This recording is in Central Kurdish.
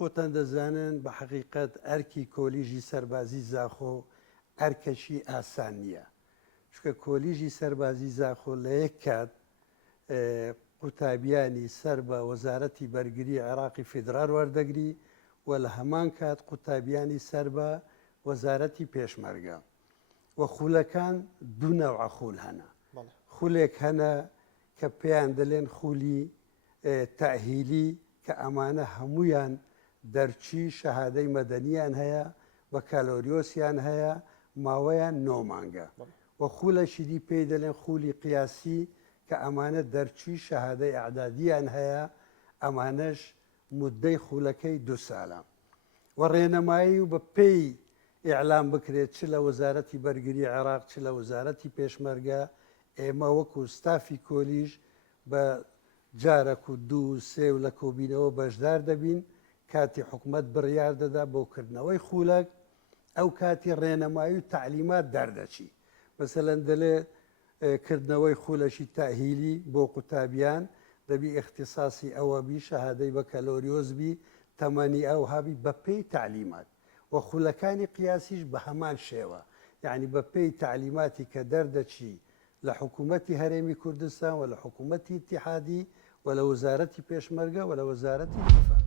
خۆتان دەزانن بە حەقیقەت ئەرکی کۆلیژی سەربازی زاخۆ ئەرکەشی ئاسان نییە، چکە کۆلیژی سەربازی زاخۆ لە یەک کات قوتابیانی سەر بە وەزارەتی بەرگری عێراقی فیدرال وەردەگری و لە هەمان کات قوتابیانی سەر بە وەزارەتی پێشمەرگە و خولەکان دوو نەوعە خول هەنە. خولێک هەنە کە پێیان دەڵێن خولی تەئهیلی کە ئەمانە هەمویان دەرچی شەهادەی مەدەنیان هەیە، بەکالۆریۆسیان هەیە، ماوەیان 9 مانگە و خولەشی دی پێی دەڵێن خولی قیاسی کە ئەمانە دەرچی شەهادەی ئەعدادیان هەیە، ئەمانەش مدەی خولەکەی 2 ساڵە و ڕێنەمایی و بە پێی ئیعلام بکرێت چ لە وەزارەتی بەرگری عێراق چ لە وەزارەتی پێشمەرگە ئێمە وەکو ستافی کۆلیژ بە جارێک و 2 و 3 و لە کۆبینەوە بەشدار دەبین. کاتی حکومت بڕیار دەدا بۆکردنەوەی خولەک، ئەو کاتی ڕێنەمایی و تعلیمات دەردەچی. مەسەلەن دەڵێ کردنەوەی خولەشی تەئهیلی بۆ قوتابیان دەبی اختصاصی ئەوە بی، شەهادەی بەکالۆریۆس بی، تەمەنی ئەو هابی بە پێی تعلیمات و خولەکانی قیاسیش بە هەمان شێوە، یعنی بە پێی تعلیماتی کە دەردەچی لە حکوومەتی هەرێمی کوردستان و لە حکوومەتی ئیتیحادی و لە وەزارەتی پێشمەرگە و لە وەزارەتی دفاع.